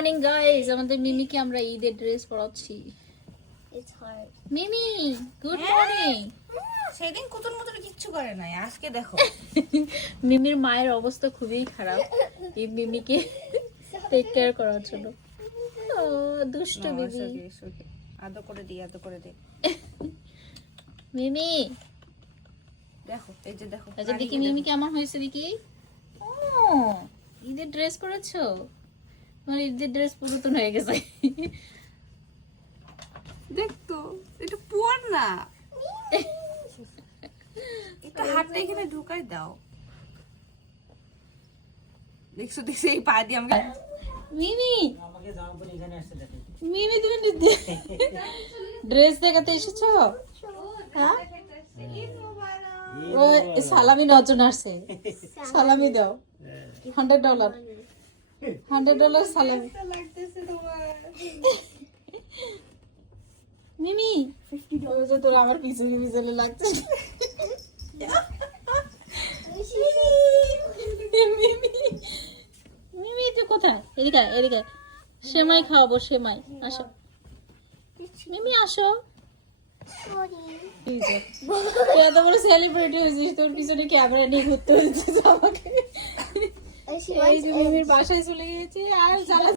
Morning guys, আমাদের মিমিকে আমরা ঈদের ড্রেস পরাচ্ছি। It's hard. Mimi good morning. সেদিন কুতুর মতো কিচ্ছু করে নাই, আজকে দেখো মিমির মায়ের অবস্থা খুবই খারাপ এই মিমিকে টেক কেয়ার করার জন্য। ও দুষ্ট বেবি আদর করে দিই, আদর করে দিই। মিমি দেখো এই যে দেখো, আচ্ছা দেখি মিমি কেমন হয়েছে দেখি। ও ঈদের ড্রেস পরেছো, তোমার ঈদের ড্রেস পুরাতন হয়ে গেছে। দেখতো এটা পর না, একটু হাতটা এখানে ঢুকাই দাও। দেখছো দেখছো এই পা দিয়ে আমাকে মিমি মিমি তুমি ড্রেস দেখাতে এসেছো? হ্যাঁ ও সালামি নজন আসছে, সালামি দাও। $100 $100 সালামি। মিমি ও যে তোর আমার পিছনে পিছনে লাগছে। মিমি মিমি তুই কোথায়? এদিকে এদিকে, সেমাই খাওয়াবো, সেমাই। আসো মিমি আসো। তুই এত বড় সেলিব্রিটি হয়েছিস, তোর পিছনে ক্যামেরা নিয়ে ঘুরতে হয়েছে আমাকে। এই যে মিমির বাসায় চলে গেছে আর জ্বালা